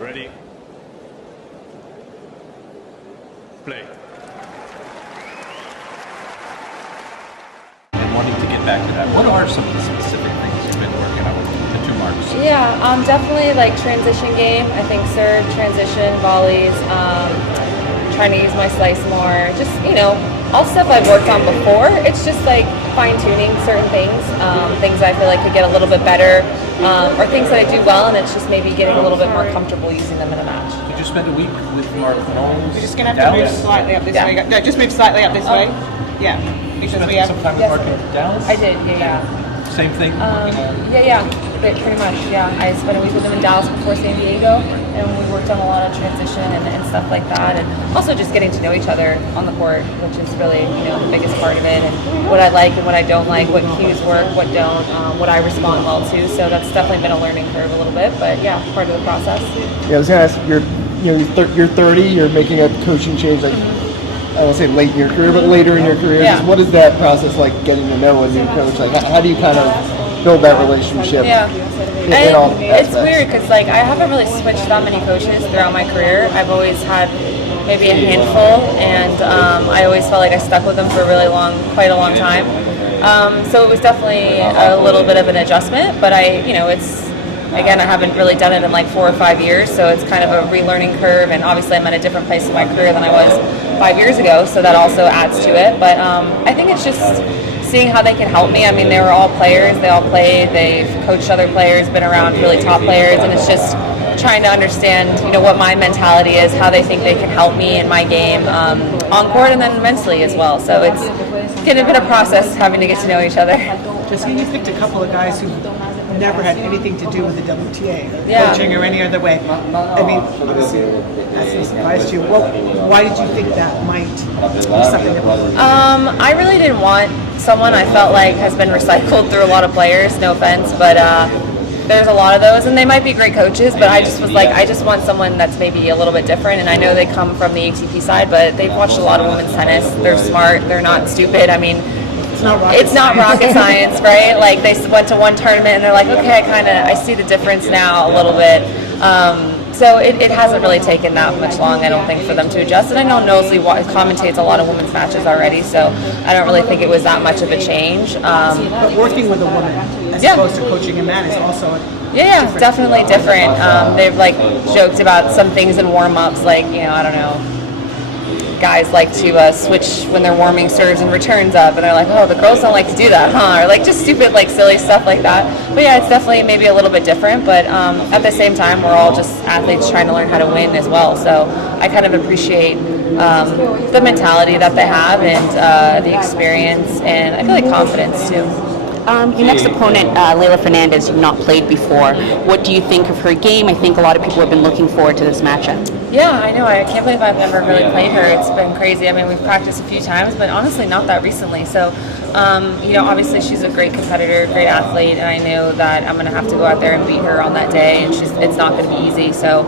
Ready. Play. And wanting to get back to that, what are some of the specific things you've been working on with the two marks? Yeah, definitely like transition game. I think serve, transition, volleys, trying to use my slice more. Just, all stuff I've worked on before. It's just like fine-tuning certain things, things I feel like could get a little bit better, or things that I do well, and it's just maybe getting a little bit more comfortable using them in a match. Did you spend a week with Mark Knowles? We're just going to have to move slightly up this way. No, just move slightly up this way. Yeah. You spent some time with Mark in Dallas? I did, yeah. Same thing? Pretty much, yeah. I spent a week with him in Dallas before San Diego, and we worked on a lot of transition and stuff like that, and also just getting to know each other on the court, which is really, the biggest part of it, and what I like and what I don't like, what cues work, what don't, what I respond well to, so that's definitely been a learning curve a little bit, but yeah, part of the process. Yeah, I was going to ask, you're 30, you're making a coaching change, like, I won't say late in your career, but later in your career. Yeah. What is that process like, getting to know a new coach? Like, how do you kind of build that relationship? Yeah. In all It's aspects? Weird because I haven't really switched that many coaches throughout my career. I've always had maybe a handful, and I always felt like I stuck with them for quite a long time. So it was definitely a little bit of an adjustment, but I haven't really done it in like 4 or 5 years, so it's kind of a relearning curve, and obviously I'm at a different place in my career than I was 5 years ago, so that also adds to it. But I think it's just seeing how they can help me. I mean, they were all players, they all played, they've coached other players, been around really top players, and it's just trying to understand, what my mentality is, how they think they can help me in my game on court and then mentally as well. So it's been a process having to get to know each other. Jessica, you picked a couple of guys who never had anything to do with the WTA, Yeah. coaching or any other way. I mean, obviously, that's a surprise to you. Well, why did you think that might be something that would work? I really didn't want someone I felt like has been recycled through a lot of players, no offense, but there's a lot of those, and they might be great coaches, but I just was like, I just want someone that's maybe a little bit different, and I know they come from the ATP side, but they've watched a lot of women's tennis. They're smart, they're not stupid. I mean, it's not rocket science, right? Like, they went to one tournament and they're like, okay, I see the difference now a little bit. So it hasn't really taken that much long, I don't think, for them to adjust. And I know Knowlesley commentates a lot of women's matches already, so I don't really think it was that much of a change. But working with a woman as opposed to coaching a man is also yeah, definitely different. They've joked about some things in warm-ups, like, I don't know, guys like to switch when they're warming serves and returns up, and they're like, oh, the girls don't like to do that, huh? Or just stupid, silly stuff like that. But yeah, it's definitely maybe a little bit different, but at the same time, we're all just athletes trying to learn how to win as well. So I kind of appreciate the mentality that they have, and the experience, and I feel like confidence too. Your next opponent, Leylah Fernandez, you've not played before. What do you think of her game? I think a lot of people have been looking forward to this matchup. Yeah, I know. I can't believe I've never really played her. It's been crazy. I mean, we've practiced a few times, but honestly, not that recently. So, obviously she's a great competitor, great athlete, and I know that I'm going to have to go out there and beat her on that day, and it's not going to be easy. So,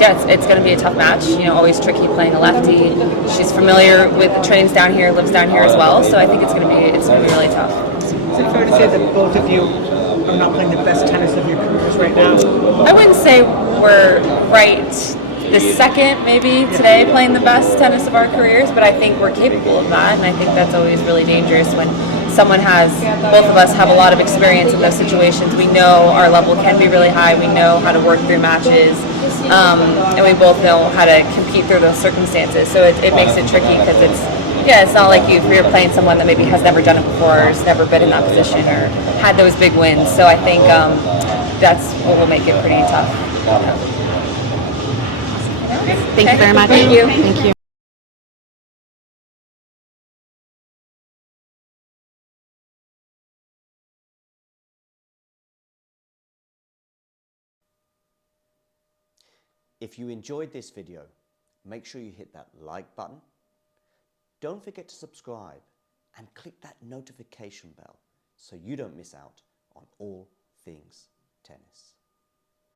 it's going to be a tough match. Always tricky playing a lefty. She's familiar with trains down here, lives down here as well. So I think it's going to be really tough. Is it fair to say that both of you are not playing the best tennis of your careers right now? I wouldn't say we're right this second, maybe today, playing the best tennis of our careers, but I think we're capable of that, and I think that's always really dangerous when both of us have a lot of experience in those situations. We know our level can be really high, we know how to work through matches, and we both know how to compete through those circumstances, so it makes it tricky because it's not like you're playing someone that maybe has never done it before, or has never been in that position, or had those big wins. So I think that's what will make it pretty tough. Thank you very much. Thank you. Thank you. If you enjoyed this video, make sure you hit that like button. Don't forget to subscribe and click that notification bell so you don't miss out on all things tennis.